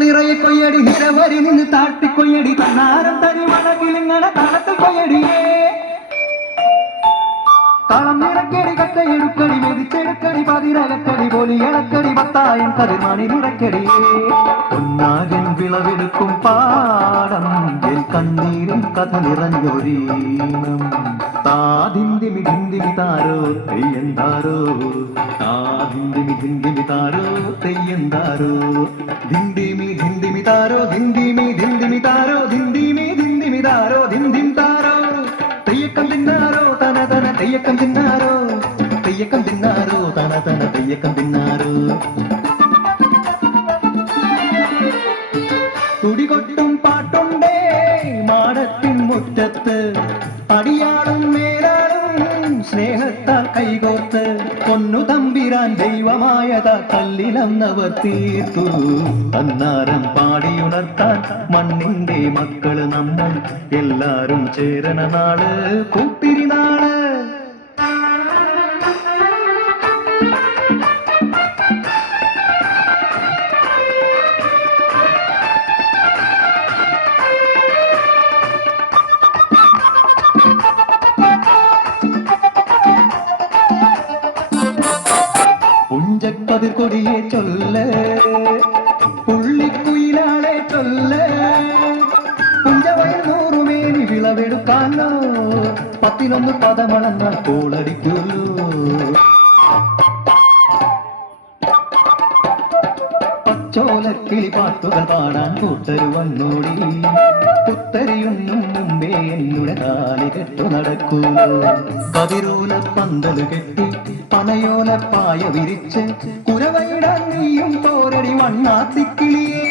നിറയെ കൊയ്യടി നിരവരി നിന്ന് താട്ടിക്കൊയ്യടി തന്നാരം തരി മണകിലിങ്ങനെ തളത്തിൽ കൊയ്യടിയേ തളം നിറക്കടി കട്ടയെടുക്കടി മെതിച്ചെടുക്കടി പതിരകത്തടി പോലി ഇളക്കടി പത്തായം കതിർമണി നിറക്കടിയേ ഒന്നാകൻ വിളവെടുക്കും പാടം എൻ കണ്ണീരും കഥ നിറഞ്ഞൊരീണം താതിന്തിമി ധിന്തിമി താരോ തെയ്യന്താരോ താതിന്തിമി ധിന്തിമി താരോ തെയ്യന്താരോ ധിന്തിമി ധിന്തിമി താരോ ധിന്തിമി ധിന്തിമി താരോ ധിന്തിമി ധിന്തിമി താരോ ധിന്തിം താരോ തെയ്യക്കം തിന്നാരോ തന തന തെയ്യക്കം തിന്നാരോ തെയ്യക്കം തിന്നാരോ തന തന തെയ്യക്കം തിന്നാരോ തുടികൊട്ടും പാട്ടുണ്ടേ മാടത്തിൻ മുറ്റത്ത് അടിയാളും മേലാളും സ്നേഹത്താൽ കൈകോർത്ത് പൊന്നു തമ്പിരാൻ ദൈവമായതാ കല്ലിലന്നവർ തീർത്തു അന്നാരം പാടിയുണർത്താൻ മണ്ണിന്റെ മക്കള് നമ്മൾ എല്ലാരും ചേരണ നാള് കൂത്തിരിനാള് പുഞ്ചക്കതിർ കൊടിയെ ചൊല്ല് പുള്ളിക്കുയിലാളെ ചൊല്ല് പുഞ്ചവയൽ നൂറുമേനി വിളവെടുക്കാനോ 11 പദമളന്നാൽ കോളടിക്കുള്ളൂ പച്ചോലക്കിളി പാട്ടുകൾ പാടാൻ കൂട്ടരു വന്നോടി പുത്തരിയൊന്നും മുമ്പേ എന്നുടെ കാലി കെട്ടു നടക്കൂലോ കതിരോല പന്തല് കെട്ടി പനയോല പായ വിരിച്ച് കുരവയിടാൻ നീയും തോരടി വണ്ണാത്തിക്കിളിയേ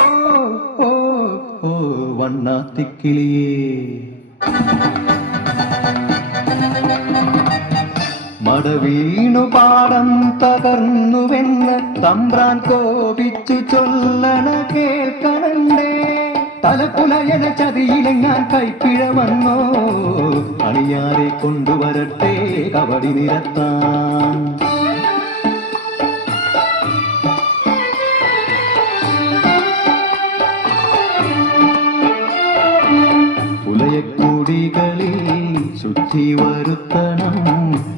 ഓ ഓ ഓ വണ്ണാത്തിക്കിളിയേ മടവീണു പാടം തകർന്നുവെന്ന് തമ്പ്രാൻ കോപിച്ചു ചൊല്ലണ കേൾക്കണണ്ടേ തലക്കുലയന ചതിയിലെങ്ങാൻ കൈപ്പിഴ വന്നോ അണിയാരെ കൊണ്ടുവരട്ടെ കബടി നിരത്താൻ പുലയക്കൂടികളിൽ ശുദ്ധി വരുത്തണം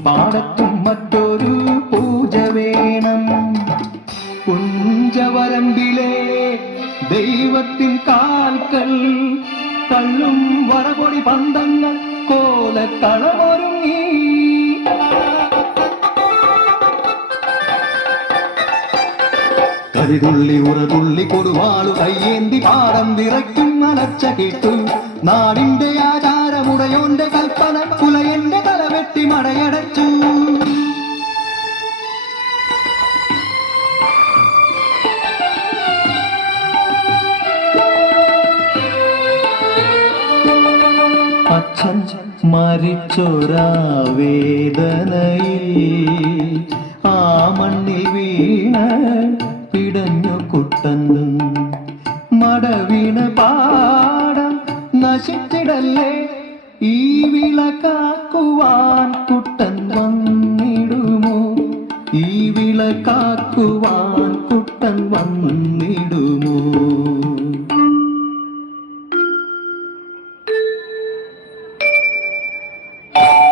പാടത്തും മറ്റൊരു പൂജ വേണം പുഞ്ചവരമ്പിലെ ദൈവത്തിൻ കാൽക്കൽ കള്ളും വറപൊടി പന്തങ്ങൾ കോലക്കളമൊരുങ്ങി കരിതുള്ളി ഉറതുള്ളി കൊടുവാളു കയ്യേന്തി പാടം വിറയ്ക്കും അലർച്ച കേട്ടു നാടിന്റെ ആചാരമുടയോന്റെ കൽപ്പന പുലയന്റെ തലവെട്ടി മടയടച്ചു അച്ഛൻ മരിച്ചൊരാ വേദനയിൽ ആ മണ്ണിൽ വീണ പിടഞ്ഞു കുട്ടൻ മടവീണ പാടം നശിച്ചിടല്ലേ ഈ വിള കാക്കുവാൻ കുട്ടൻ വന്നിടുമോ ഈ വിള കാക്കുവാൻ കുട്ടൻ വന്നിടുമോ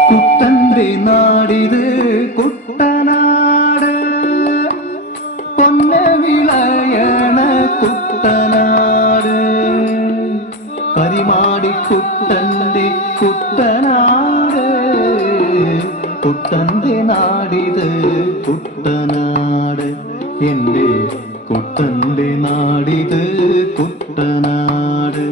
കുട്ടന്റെ നാടിത് കുട്ടനാട് പൊന്ന വിളയണ കുട്ടനാട് കരിമാടി കുട്ടന്റെ കുട്ടനാട് കുട്ടന്റെ നാടിത് കുട്ടനാട് എന്റെ കുട്ടന്റെ നാടിത് കുട്ടനാട്